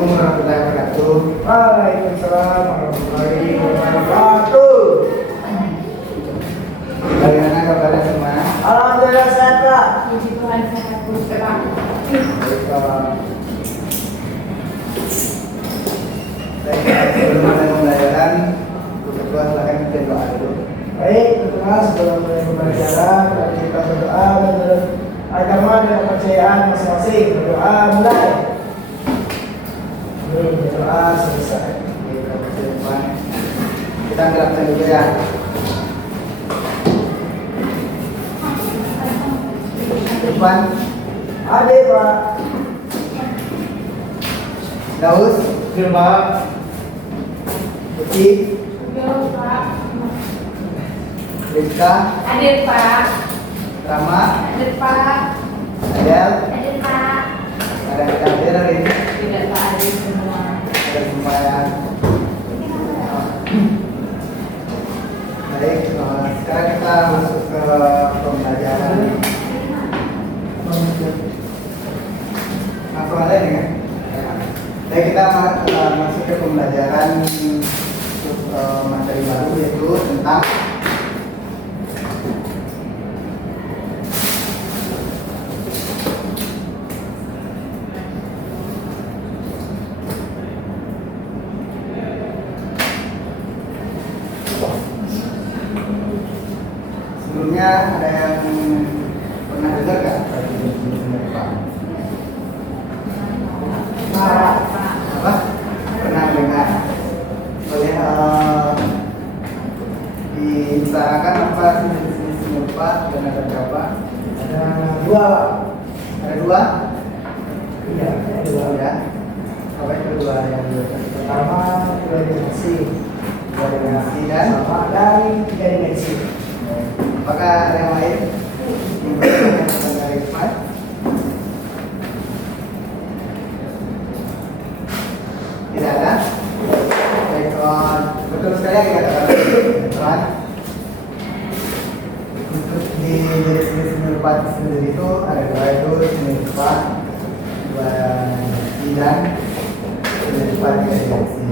Assalamualaikum warahmatullahi wabarakatuh. Waalaikumsalam warahmatullahi wabarakatuh. Bagaimana kabarnya semua? Alhamdulillah sehat Pak. Puji Tuhan sehat terus Pak. Sebelum mulai pembelajaran, ketua silakan kita doa dulu. Baik, tentunya sebelum mulai pembelajaran, mari kita berdoa menurut agama dan kepercayaan masing-masing. Berdoa mulai. Amin. Berdoa selesai. Kita gerakkan dulu ya. Depan, Ade Pak. Daus, Firma, Putih, Yo Pak. Rizka, Hadir Pak. Rama, Hadir Pak. Adel, Hadir Pak. ada kita hadir hari ini. Tidak Pak hadir semua. Ada semua ya. Baik, sekarang kita masuk ke pembelajaran. Langsung ada ini kan? Baik, kita masuk ke pembelajaran untuk materi baru, yaitu tentang sebelumnya ada yang pernah dengar nggak? Apa? Pernah dengar? Boleh diutarakan apa jenis penyebab dan ada berapa? Ada dua Pak. Ada dua? Iya, ada dua. Ya. Apa itu dua yang Pertama, dua dimensi. dua dimensi dan Sama dari tiga dimensi. apakah ada yang lain? Yang bertanya tentang garis mat? Tidak ada? Baik, betul sekali yang dikatakan teman. Untuk di jenis penyebab sendiri itu ada dua, itu penyebab dua dan penyebab tiga dimensi.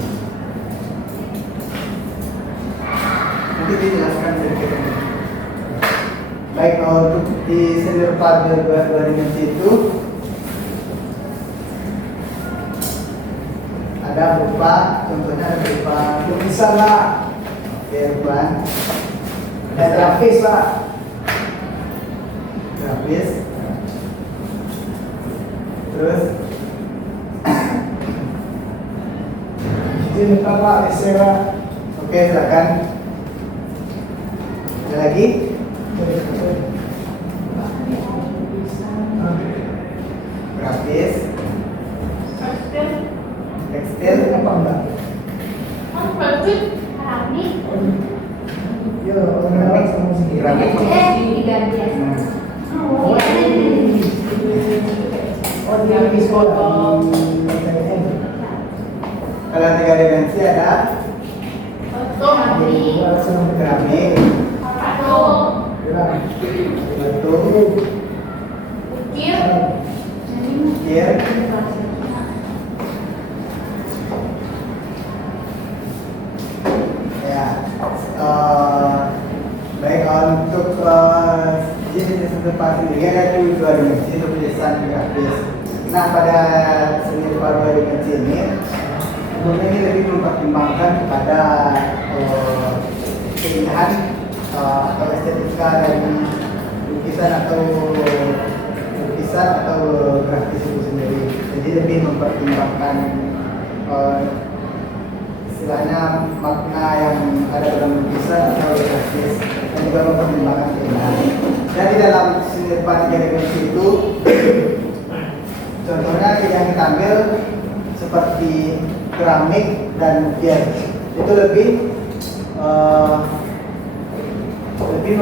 Nanti dijelaskan sedikit. Baik, untuk di senior part dua dimensi itu ada berupa, contohnya ada berupa Lukisan Pak. Irfan, Ada grafis Pak. grafis, terus Jadi minta Pak, essay Pak. oke, silakan. Ada lagi? Grafis, tekstil, Apa enggak? Yo, orang sama sendiri. Keramik. Oh, dia di sekolah. Kalau tiga dimensi ada keramik, batu, ukir, ya. Baik, untuk jenis tempat sendiri ada dua dimensi untuk tulisan grafis. Nah, pada seni rupa dua dimensi ini tentunya ini lebih mempertimbangkan kepada keindahan atau estetika dari lukisan atau grafis itu sendiri. Jadi lebih mempertimbangkan istilahnya makna yang ada dalam lukisan atau grafis, dan juga mempertimbangkan keindahan. Dan di dalam seni rupa tiga dimensi itu contohnya yang kita ambil seperti keramik dan ukir itu lebih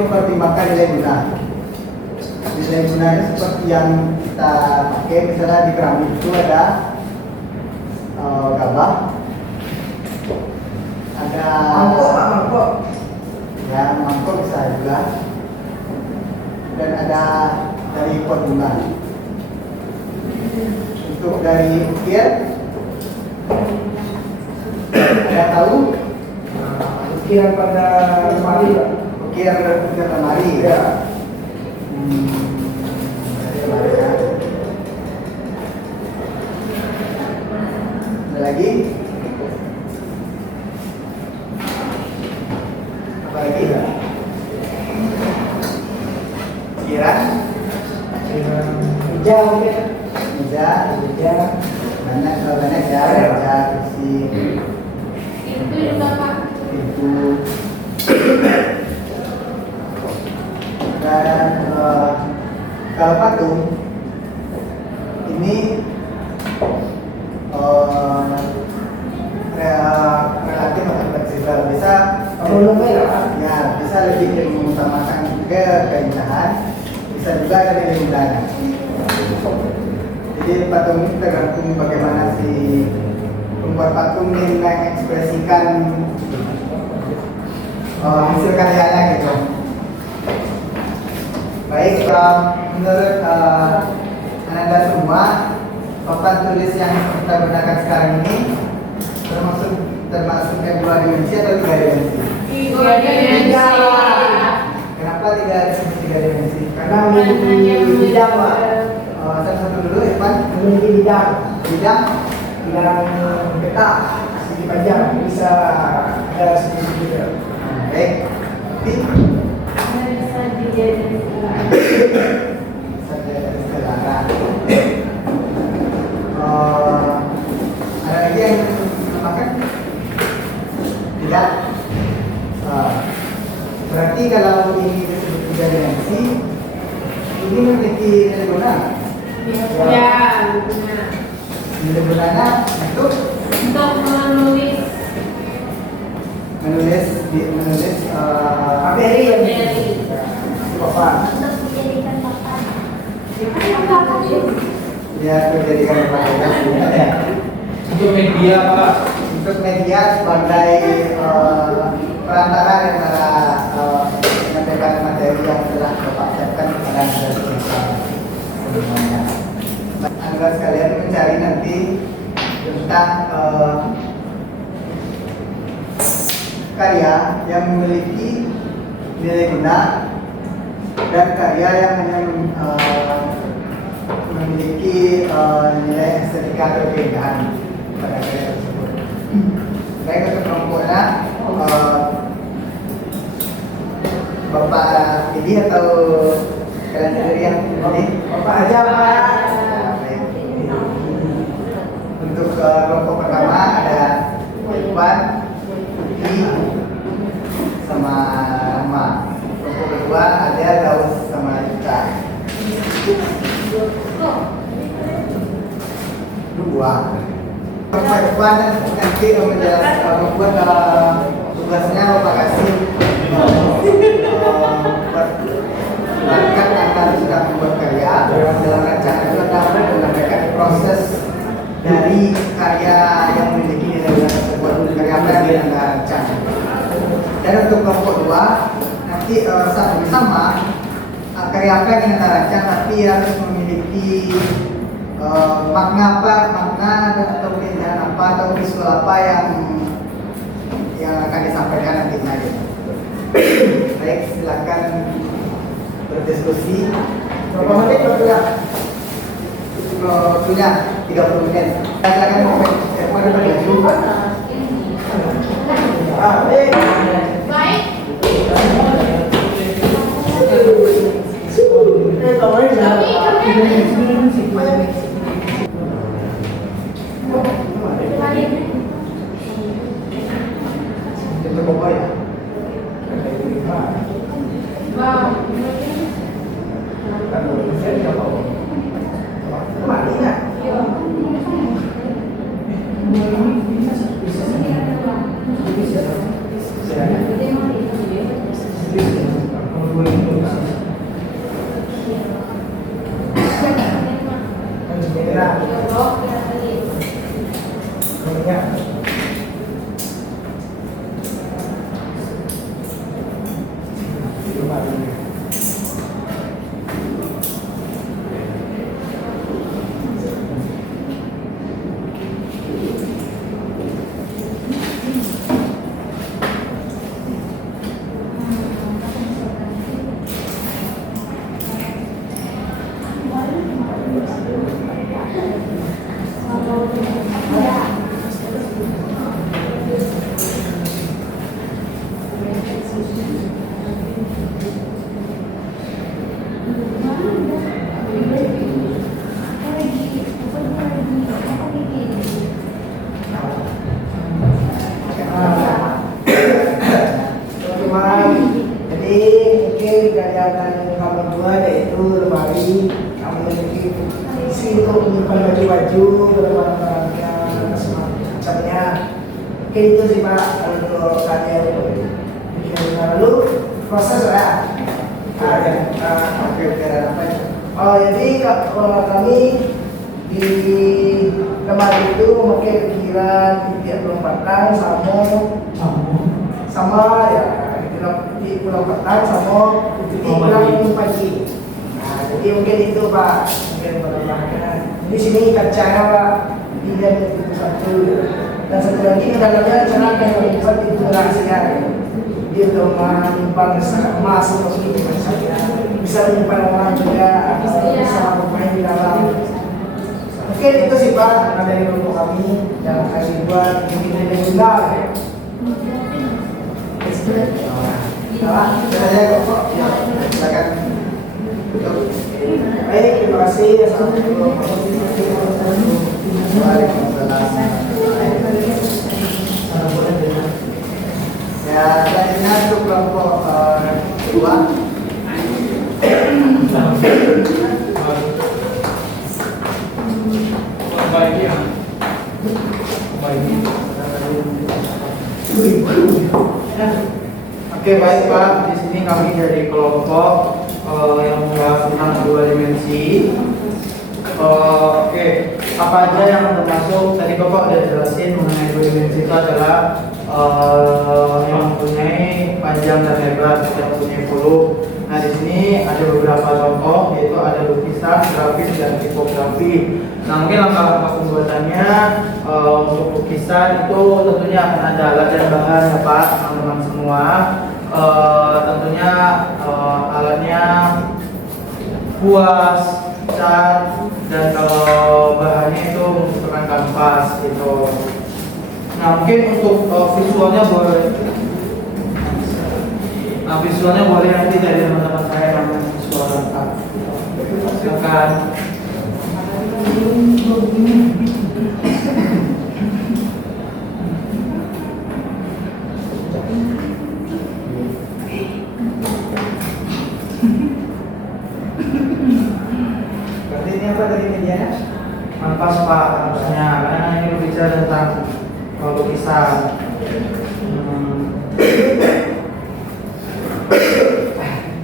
mempertimbangkan nilai guna. Nilai gunanya seperti yang kita pakai, misalnya di keramik itu ada gabah, ada Mangkok Pak, mangkok. ya mangkok bisa juga, dan ada dari pot bunga. Untuk dari ukir Ada tahu? Ukiran pada lemari Pak. Ukir lemari. Ya. Lemari ya. Ada lagi? Apa lagi? Ukiran Meja mungkin. meja banyak meja kursi Itu juga Pak. pintu dan kalau patung ini relatif atau fleksibel bisa ya bisa lebih mengutamakan ke keindahan, bisa juga dari mudahan. Jadi patung ini tergantung bagaimana si pembuat patung ini mengekspresikan hasil karyanya gitu. Baik, menurut Anda semua, papan tulis yang kita gunakan sekarang ini termasuk yang 2 dimensi atau 3 dimensi? 3 dimensi. Kenapa 3 dimensi? Karena memiliki bidang Pak. Satu dulu, Irfan. Memiliki bidang Bidang peta segi panjang bisa ada segi juga. baik. Bisa dijadikan Saja sekarang. Ada lagi yang menambahkan? Tidak. Berarti kalau ini disebut 3 dimensi, ini memiliki nilai guna. ya, benar. Nilai gunanya untuk Untuk menulis menulis Materi yang materi. Bapak. Untuk dijadikan papan. Apa sih? ya menjadikan ya. Untuk media Pak. Untuk media sebagai perantara antara menyampaikan materi yang telah Bapak siapkan kepada Anda semuanya. Anda sekalian mencari nanti tentang karya yang memiliki nilai guna dan karya yang hanya memiliki nilai estetika atau keindahan pada karya tersebut. Baik, untuk kelompoknya Bapak ini atau kalian sendiri yang ini? Bapak aja Pak. Baik. Untuk kelompok pertama ada Iwan, Uti, sama Rama. Kelompok kedua ada Daus sama Ika. Dua. Bapak Iwan nanti menjelaskan membuat tugasnya Bapak kasih bahkan Anda sudah membuat karya dalam rancangan itu Anda menyampaikan proses dari karya yang memiliki nilai guna tersebut, karya apa yang Anda rancang. Dan untuk kelompok dua nanti sama karya apa yang Anda rancang tapi harus memiliki makna atau keindahan apa atau visual apa yang akan disampaikan nantinya gitu. Baik, silakan berdiskusi. Berapa menit waktunya? Waktunya 30 menit. Silakan komen. Mana baju? Baik. Itu pokok ya. Wow. Oke, itu sih Pak untuk kalian lalu proses ya. Oke, kegiatan apa itu? Oh, jadi kalau kami di tempat itu memakai pikiran tiap lompatan sama ya di lompatan sama di pulang pagi. Nah, jadi mungkin itu Pak, mungkin menambahkan. Di sini kacanya Pak, tidak itu satu. Dan satu lagi di dalamnya cara yang membuat itu rahasia. Dia untuk menyimpan emas atau sedikit saja. Bisa menyimpan uang juga atau bisa bermain di dalam. Mungkin itu sih Pak dari untuk kami yang kasih buat mungkin ada guna ya. Saya kok. Ya, silakan. Baik, terima kasih. Assalamualaikum. Waalaikumsalam. Ya, selanjutnya untuk kelompok kedua. Baiknya. Oke, baik Pak. Di sini kami dari kelompok yang membahas tentang dua dimensi. Oke, apa aja yang termasuk tadi Bapak udah jelasin mengenai dua dimensi itu adalah yang mempunyai panjang dan lebar, yang mempunyai volume. Nah, di sini ada beberapa contoh, yaitu ada lukisan, grafis, dan tipografi. Nah, mungkin langkah-langkah pembuatannya untuk lukisan itu tentunya akan ada alat dan bahan ya Pak, teman-teman semua. Tentunya alatnya kuas, cat, dan kalau bahannya itu membutuhkan kanvas gitu. Nah, mungkin untuk visualnya boleh. Nah, visualnya boleh nanti dari teman-teman saya yang visual lengkap. Silakan. Berarti ini apa tadi medianya? Kanvas Pak, kanvasnya. Karena ini berbicara tentang lukisan.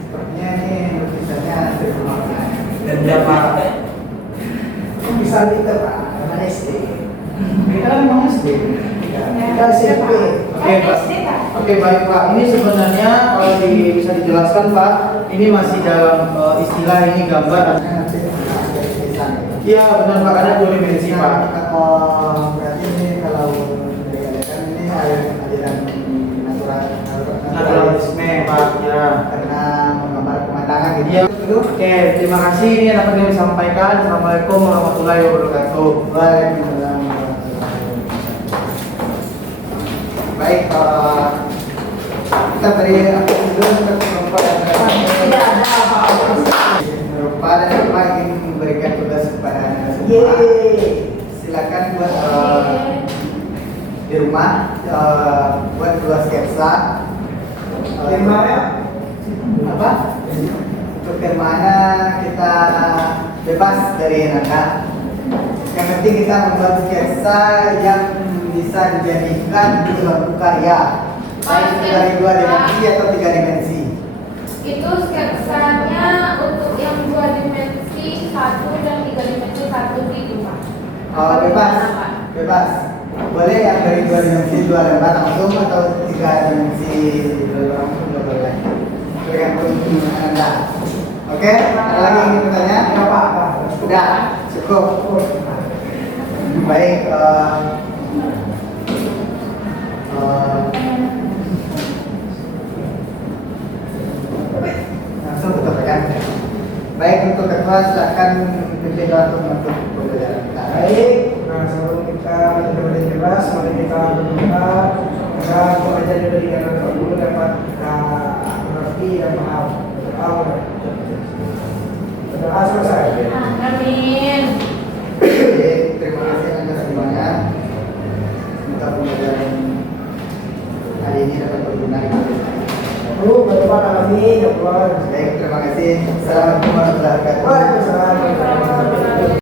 Sepertinya ini lukisannya sederhana. Dan berapa? Bisa kita Pak, sama SD. Kita kan memang SD. Kita SMP. Oke Pak. Oke baik Pak. Ini sebenarnya kalau bisa dijelaskan Pak, ini masih dalam istilah ini gambar. Iya benar Pak, ada dua dimensi Pak. Berarti ini kalau kan ini aliran Naturalisme Pak, ya. karena menggambar pemandangan gitu. Iya. Oke, terima kasih. Ini yang dapat kami sampaikan. Assalamualaikum warahmatullahi wabarakatuh. Waalaikumsalam. Baik, kita beri akses dulu untuk kelompok yang Tidak ada apa-apa. berupa dan apa ingin memberikan tugas kepada anda semua. Yeay. Silakan buat di rumah buat dua sketsa. Tema ya? Apa? Untuk temanya kita bebas dari nada. Yang penting kita membuat sketsa yang bisa dijadikan suatu karya, baik itu dari dua dimensi atau tiga dimensi. Itu sketsanya untuk yang 2 dimensi 1 dan 3 dimensi 1 gitu Pak. Bebas, bebas. Boleh yang dari dua dimensi 2 lembar langsung atau 3 dimensi 2 lembar langsung juga boleh. Tergantung anda. Oke, ada lagi yang ingin bertanya? Tidak apa-apa. Sudah, cukup. Baik. Langsung tutup kan? Baik, untuk ketua silakan pimpin doa untuk menutup pembelajaran kita. Baik, nah sebelum kita mencoba jelas, mari kita berdoa agar pengajar dari yang dulu dapat kita mengerti dan paham. Berdoa selesai. Amin. Baik, terima kasih anda semuanya. Semoga pembelajaran hari ini dapat berguna di hidup kita. Lalu berdoa kami, ya Allah. Baik, terima kasih. Assalamualaikum warahmatullahi wabarakatuh. Waalaikumsalam.